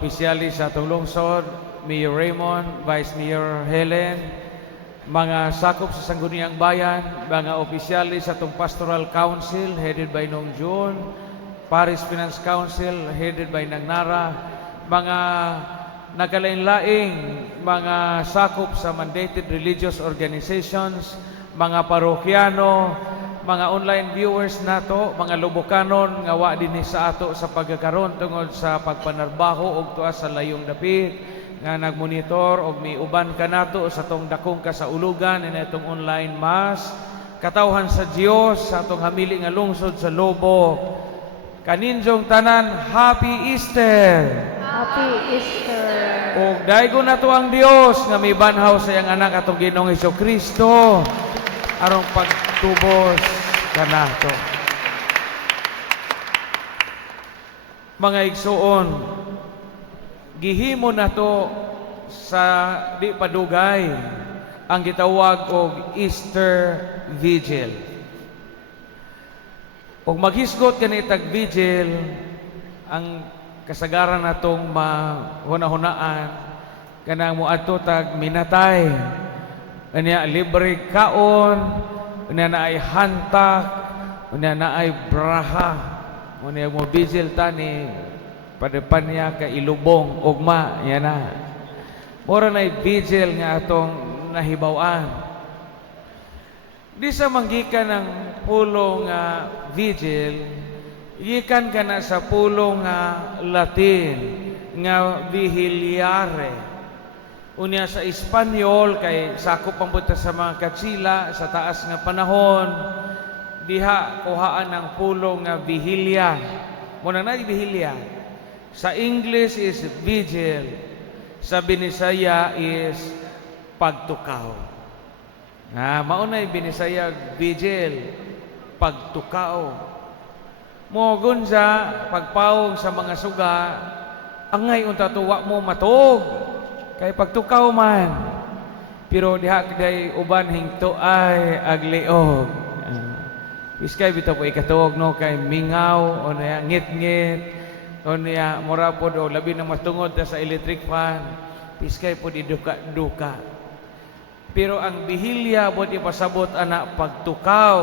Opisyalis sa atong lungsod, Mayor Raymond, Vice Mayor Helen, mga sakop sa Sangguniang Bayan, mga opisyalis sa atong Pastoral Council headed by Nong June, Paris Finance Council headed by Nang Nara, mga nagkalain-laing mga sakop sa mandated religious organizations, mga parokyano, mga online viewers nato, mga lubukanon nga wa dinhi sa ato sa pagkakaroon tungod sa pagpanarbaho og tuwa sa layong dapit nga nagmonitor og miuban kanato sa tong dakong kasaulugan in itong online mass. Katawhan sa Dios sa atong hamili nga lungsod sa Lobo. Kaninjong tanan, Happy Easter. Happy Easter. Og daygon nato ang Dios nga may banhaw sa iyang anak atong Ginoong Hesukristo arong pagtubos kanato. Mga igsuon, gihimo nato sa di padugay ang gitawag og Easter Vigil. Og maghisgot kani tag vigil, ang kasagaran natong mahuna-hunaan kanang moadto tag minatay. Unya libre kaon, unya naay hantak, unya naay braha, unya mo vigil tani padepan niya ka ilubong ugma yan na. Mura na vigil nga atong nahibaw-an. Di sa manggikan ng pulong vigil, gikan ka na sa pulong Latin nga vigiliare. Unya sa Espanyol kay sakop ang punta sa mga katsila sa taas nga panahon, diha kuhaan ng pulong nga vigilia. Muna na vigilia. Sa English is vigil. Sa Binisaya is pagtukaw. Maunay Binisaya vigil, pagtukaw. Mogon sa pagpawong sa mga suga, angay unta tuwa mo matog. Kay pagtukaw man, pero diha kaday uban hingto ay agliog. Iskay bitaw po ikatuog no kay mingaw o niya ngit-ngit o niya mura po do labi na matungod sa electric fan. Iskay po di duka-duka. Pero ang bihilya bot ipasabot anak pagtukaw,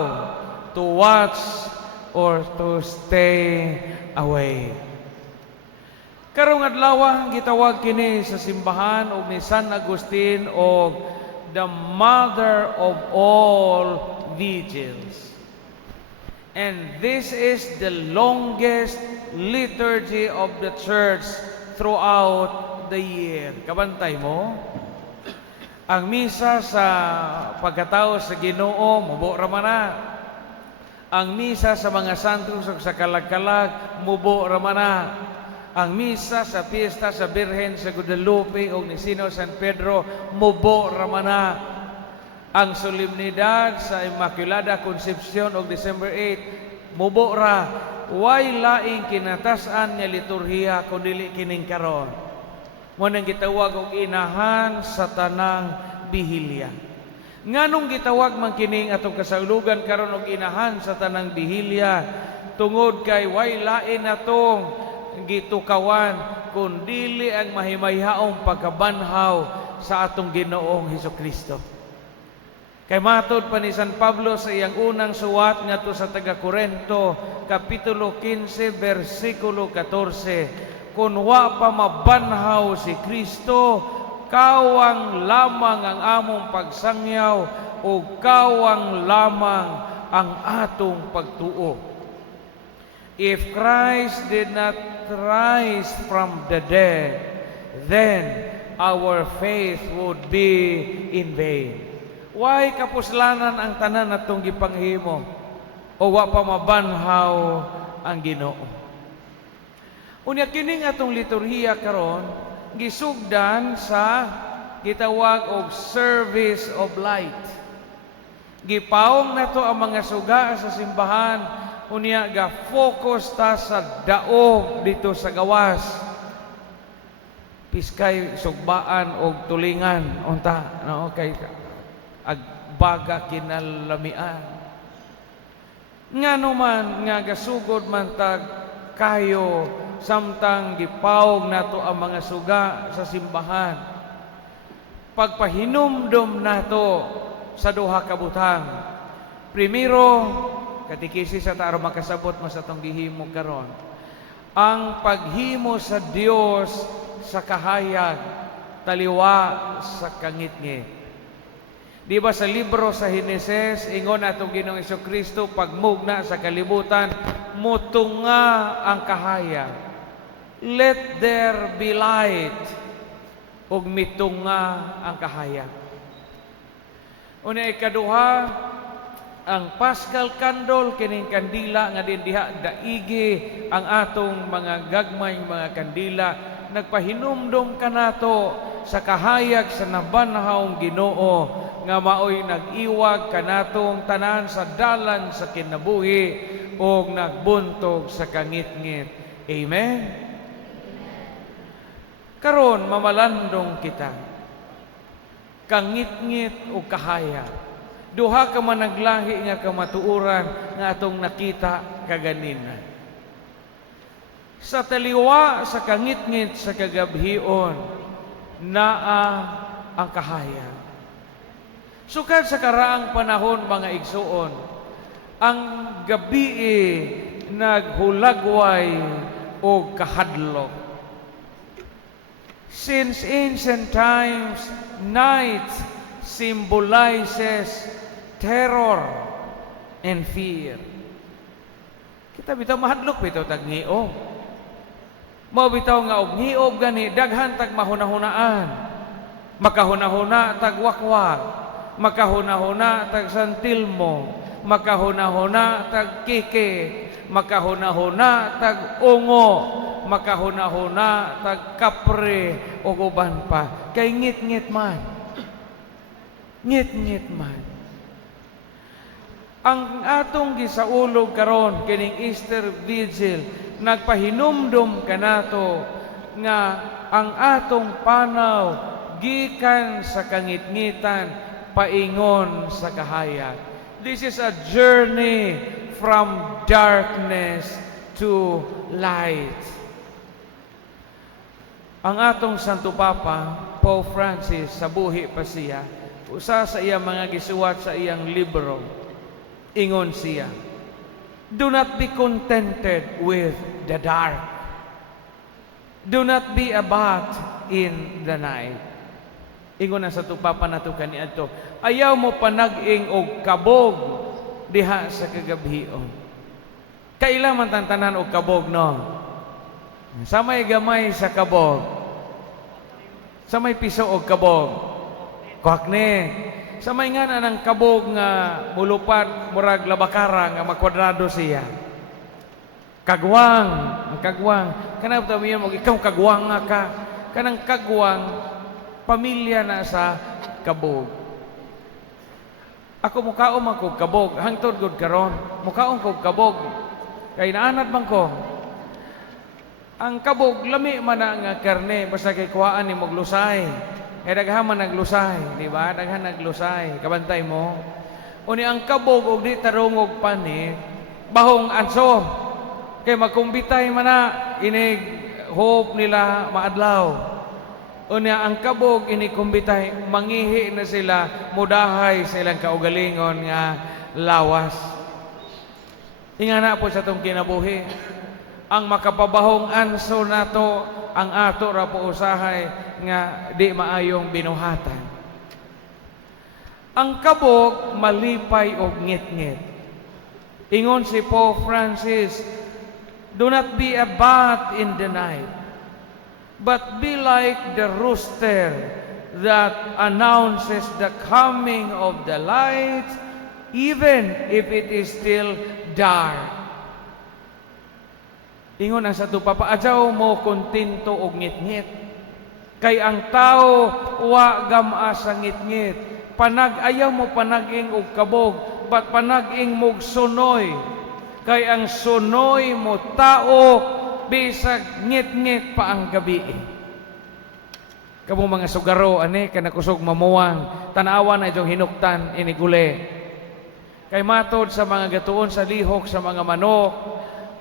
to watch or to stay away. Karong adlaw gitawag kini sa simbahan og ni San Agustin og the mother of all vigils. And this is the longest liturgy of the church throughout the year. Kabantay mo? Ang misa sa pagkatao sa Ginoo mubo ra man na. Ang misa sa mga santos ug sa kalag-kalag mubo ra man na. Ang misa sa piyesta sa Birhen sa Guadalupe o ni Sino San Pedro, mubo ramana. Ang solemnidad sa Immaculada Concepcion o December 8, mubo ra. Way laing kinatasan nga liturhiya kung dili kining karon. Munang gitawag og inahan sa tanang bihilya. Nganong gitawag man kining atong kasaulugan karon og inahan sa tanang bihilya tungod kay way lain natong gitukawan kundili ang mahimayhaong pagkabanhaw sa atong Ginoong Hesukristo. Kay matod pa ni San Pablo sa iyang unang suwat ngadto sa taga-Korinto kapitulo 15 bersikulo 14, kun wa pa mabanhaw si Kristo, kawang lamang ang among pagsangyaw o kawang lamang ang atong pagtuo. If Christ did not rise from the dead, then our faith would be in vain. Why kapuslanan ang tanan natong gipanghimo o wa pa mabanhaw ang Ginoo? Unya kining atong liturhiya karon gisugdan sa gitawag og service of light. Gipawong nato ang mga suga sa simbahan. Unya ga-focus ta sa daog dito sa gawas. Piskay sugbaan og tulingan unta no kay agbaga kinalamian. Ngano man nga gasugod man tag kayo samtang gipawog nato ang mga suga sa simbahan. Pagpahinumdom nato sa duha ka butang. Primero, katikisi sa taro makasabot mo sa tong gihimo karon. Ang paghimo sa Dios sa kahayag, taliwa sa kangitngit. Di ba sa libro sa Heneses, ingon atong Ginoong Jesucristo, pagmugna sa kalibutan, mutunga ang kahayag. Let there be light. Ug mitunga ang kahayag. Una ikaduha, ang Paschal Candle, kining kandila nga din diha daigi ang atong mga gagmay mga kandila, nagpahinumdom kanato sa kahayag sa nabanhawng Ginoo nga maoy nag-iwag kanatong tanan sa dalan sa kinabuhi o nagbuntog sa kangitngit. Amen? Karon mamalandong kita. Kangitngit o kahayag. Duha ka man naglahi nga kamatuuran nga atong nakita kaganina. Sa taliwa sa kangitngit sa kagabhion, naa ang kahayag. Sukad sa karaang panahon, mga igsuon, ang gabi naghulagway o kahadlok. Since ancient times, night symbolizes terror and fear. Kita bitaw mahadlok bitaw tag ngiob. Mao bitaw nga og ngiob gani daghan tag mahunahunaan. Makahunahuna tag wakwak, makahunahuna tag santilmo, makahunahuna tag kike, makahunahuna tag ungo, makahunahuna tag kapre o uban pa. Kay ngit-ngit man. Ngit-ngit man. Ang atong gisaulog karon kining Easter Vigil, nagpahinumdom kanato nga ang atong panaw gikan sa kangitngitan paingon sa kahayag. This is a journey from darkness to light. Ang atong Santo Papa, Pope Francis, sa buhi pa siya, usa sa iyang mga gisuwat sa iyang libro, ingon siya, do not be contented with the dark. Do not be abat in the night. Ingon na sa tupapa na ito kaniadto, ayaw mo panag-ing og kabog diha sa kagabhion. Kailangan tantanan og kabog, no? Sa may gamay sa kabog, sa may piso og kabog, kuhakne. Sa may nga na ng kabog nga mulupat, murag labakara nga makwadrado siya. Kagwang, ang kagwang. Kanang tamiyan mo, ikaw kagwang nga ka. Kanang kagwang, pamilya na sa kabog. Ako mukaon man kog kabog, hangtod gud karon. Mukaon kog kabog. Kay naanad man ko. Ang kabog lami man na nga karne basta kay kuhaan ni moglusay. Kay daghan man naglusay, di ba? Daghan naglusay, kabantay mo. Uni ang kabog og di tarong panit, bahong anso. Kay magkumbitay man na inig hope nila maadlaw. Unya ang kabog inikumbitay, mangihi na sila, mudahay sa ilang kaugalingon nga lawas. Ingana po sa itong kinabuhi, ang makapabahong anso nato, ang ato ra po usahay nga di maayong binuhatan. Ang kabog malipay og ngit-ngit. Ingon si Pope Francis, do not be a bat in the night, but be like the rooster that announces the coming of the light, even if it is still dark. Ingon ang sa tupapa, adyaw mo kontento og ngit-ngit. Kay ang tao wa gam-a sa ngit-ngit. Ayaw mo panaging og kabog, but panaging mog sunoy. Kay ang sunoy mo tao, bisag ngit-ngit pa ang gabi. Kamo mga sugaro, ani, kanakusog mamuwang, tanawa na itong hinuktan, iniguli. Kay matod sa mga gatuon sa lihok sa mga manok,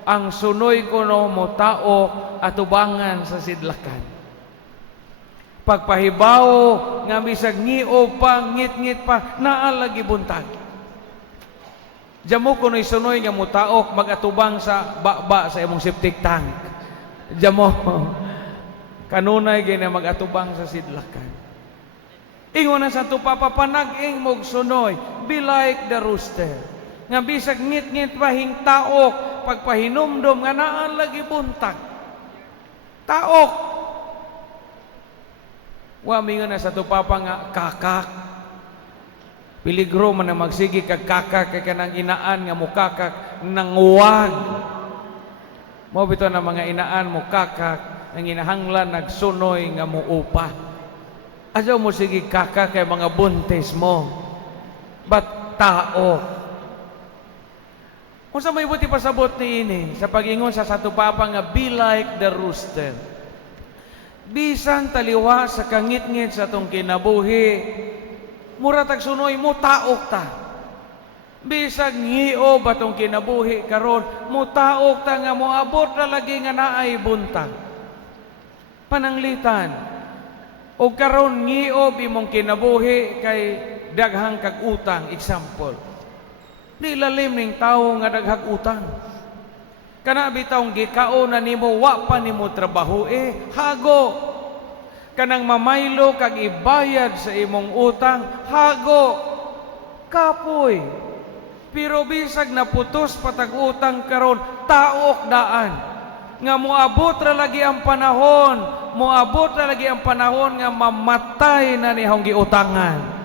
ang sunoy ko no mo taok atubangan sa sidlakan. Pagpahibaw nga bisag ngio pa, ngit-ngit pa, naalagi buntag. Diyamo ko no'y sunoy nga mo taok magatubang sa baba sa imong septic tank. Diyamo, kanunay gina magatubang sa sidlakan. Ingon na sa tupapapanag-ing mog sunoy, be like the rooster. Nga bisag ngit-ngit pa hingtaok, pagpahinumdom nga naan lagi buntag. Taok. Wa mingon na sa tupapa nga kakak. Piligro man na magsigi kag kakak kay kanang inaan nga mukakak nanguwag. Mo bitaw na mga inaan mukakak ang inahanglan nagsunoy nga muupa. Asaw mo sige kakak kay mga buntis mo. But tao. Kung sa may buti pasabot ni ini, sa pag-ingon sa satupapa nga, be like the rooster. Bisan taliwa sa kangit-ngit sa itong kinabuhi, muratag sunoy mo taok ta. Bisag ngio ba itong kinabuhi karon mo taok ta nga mo abot na lagi nga naay buntag. Pananglitan, o karon ngio imong kinabuhi kay daghang kag utang, example. Di lalim ning tao nga daghag utang. Kana bitawng gikao na nimo wa pa nimo trabaho hago. Kanang mamaylo kag ibayad sa imong utang, hago. Kapoy. Pero bisag naputos patag utang karon, taok daan. Nga moabot ra lagi ang panahon, moabot ra lagi ang panahon nga mamatay na nihong giutangan.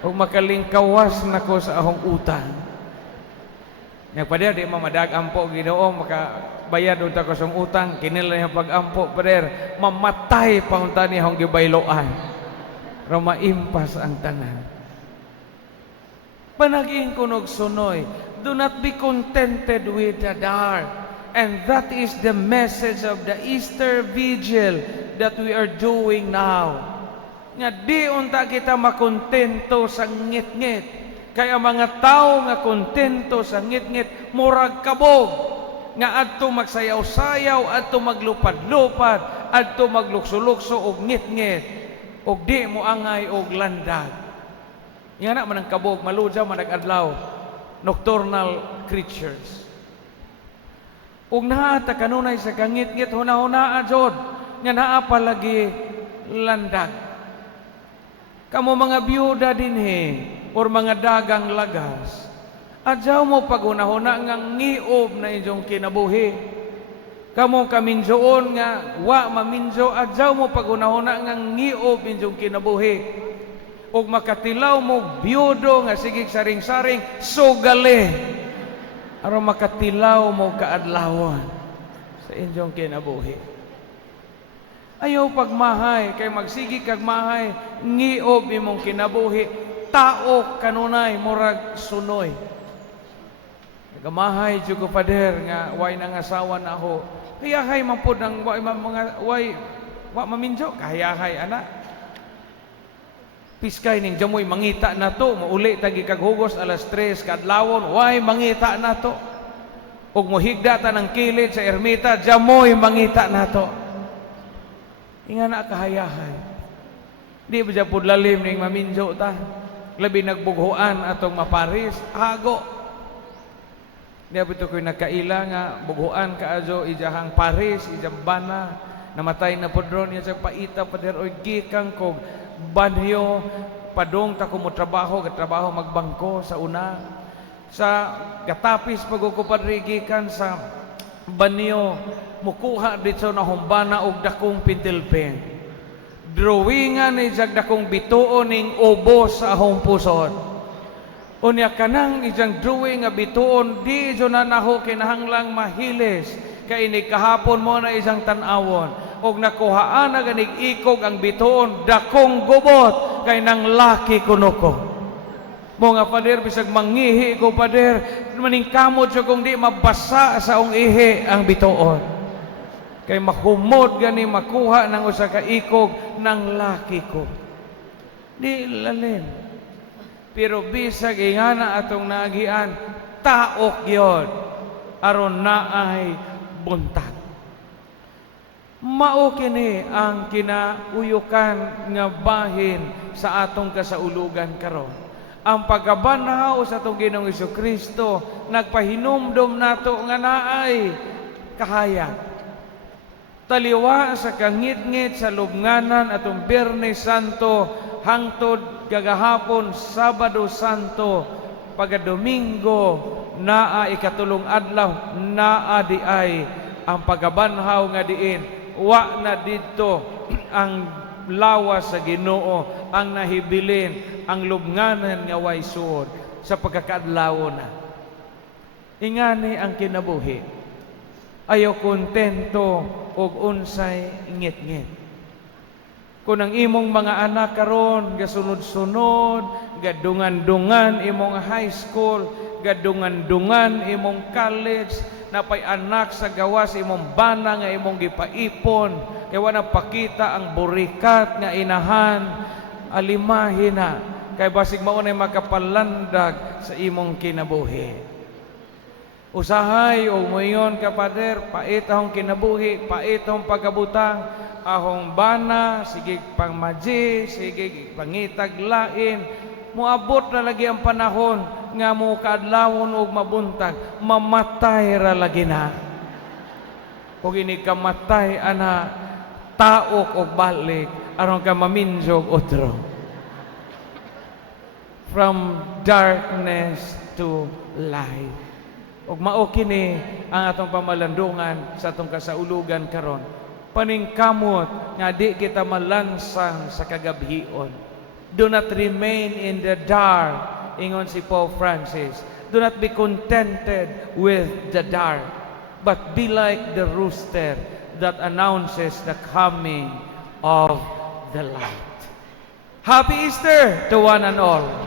O makalingkawas na ko sa ahong utang. Nga pader, di mamadag ampo Ginoo, makabayad unta ko sa utang, kinila niya pag-ampo pader, mamatay pa unta niya akong gibayloan. Pero maimpas ang tanan. Panaging kunog sunoy, do not be contented with the dark. And that is the message of the Easter Vigil that we are doing now. Nga di unta kita makontento sa ngit-ngit. Kaya mga tao nga kontento sa ngit-ngit, murag kabog. Nga adto magsayaw-sayaw, adto maglupad-lupad, adto maglukso-lukso og ngit-ngit. Og di mo angay og landag. Nga na man ang kabog, malujaw man nag-adlaw. Nocturnal creatures. Og naata kanunay sa kangit-ngit, huna-huna adjod. Nga naa palagi landag. Kamo mga biyuda dinhi or mga dagang lagas, adyaw mo pagunahuna nga ngiob na inyong kinabuhi. Kamo kaminjoon nga wa maminjo, adyaw mo pagunahuna nga ngiob inyong kinabuhi. Og makatilaw mo biyudo nga sigig saring-saring sugali aron makatilaw mo kaadlawon sa inyong kinabuhi. Ayaw pagmahay, kay magsigi kag mahay, ngiob imong kinabuhi, tao kanunay, murag sunoy. Nagamahay, jugo pader, nga way nangasawa na ako. Hayahay man po ng wa maminjo, kahayahay, anak. Piskay ning jamoy, mangita na to, mauli tagi kag hugos, alas 3, kadlawon, way mangita na to. Ug mohigdata ng kilid sa ermita, jamoy mangita na to. Inga na kahayahay. Di ba dyan po lalim ning maminjo ta? Labi nagbughuan atong maparis, hago. Di ba ito ko'y nagkaila nga, bughuan ka ajo, ijahang paris, ijang bana, namatay na po doon, yan sa paita, pader, o gikang kog, banyo, padong ta kumutrabaho, katrabaho magbangko sa una. Sa gatapis pagkukupadri, gikan sa banyo, mukuha dito na humbana og dakong pintilpen. Drawingan ni jag dakong bituon ning ubo sa ahong pusod. Unya kanang ijang drawing nga bituon di jo na naho kinahanglang mahilis kay ni kahapon mo na isang tan-awon og nakuhaan na ganig ikog ang bituon dakong gubot kay nang laki kuno ko. Mo nga pader bisag mangihi ko pader maningkamot siya kung di mabasa sa ong ihi ang bituon. Kay mahumod gani makuha ng usa ka ikog ng laki ko. Di lalim. Pero bisag ingana atong naagian, taok yun. aron naay buntag. Mao kini ang kinauyukan nga bahin sa atong kasaulugan karon. Ang pagkabanhaw sa atong Ginoong Jesucristo nagpahinumdom nato nga naay kahayag. Taliwa sa kangit-ngit sa lubnganan atong Biyernes Santo hangtod kagahapon Sabado Santo, pagka-Domingo naa ikatulong adlaw naa di ay ang pagkabanhaw nga diin. Wa na dito ang lawas sa Ginoo, ang nahibilin, ang lubnganan nga way suod sa pagkakaadlaw na. Ingani ang kinabuhi. Ayaw kontento og unsay ngit-ngit. Kung ang imong mga anak karon gasunod-sunod, gadungan-dungan imong high school, gadungan-dungan imong college, napay anak sa gawas imong bana nga imong gipaipon, kay wala pakita ang burikat nga inahan, alimahin na, kay basig mao na makapalandag sa imong kinabuhi. Usahay o muyon ka pader, pait ahong kinabuhi, pait ahong pagkabutang, ahong bana, sige pangmaji, sige pangitag lain, muabot na lagi ang panahon nga mo kaadlawon og mabuntag, mamatay ra lagi na. Kung ini kamatay ana, taok og balik, aron ka maminjog otro. From darkness to light. Og mao kini ang atong pamalandungan sa atong kasaulugan karon. Paningkamot nga di kita malansang sa kagabhion. Do not remain in the dark, ingon si Pope Francis. Do not be contented with the dark, but be like the rooster that announces the coming of the light. Happy Easter to one and all.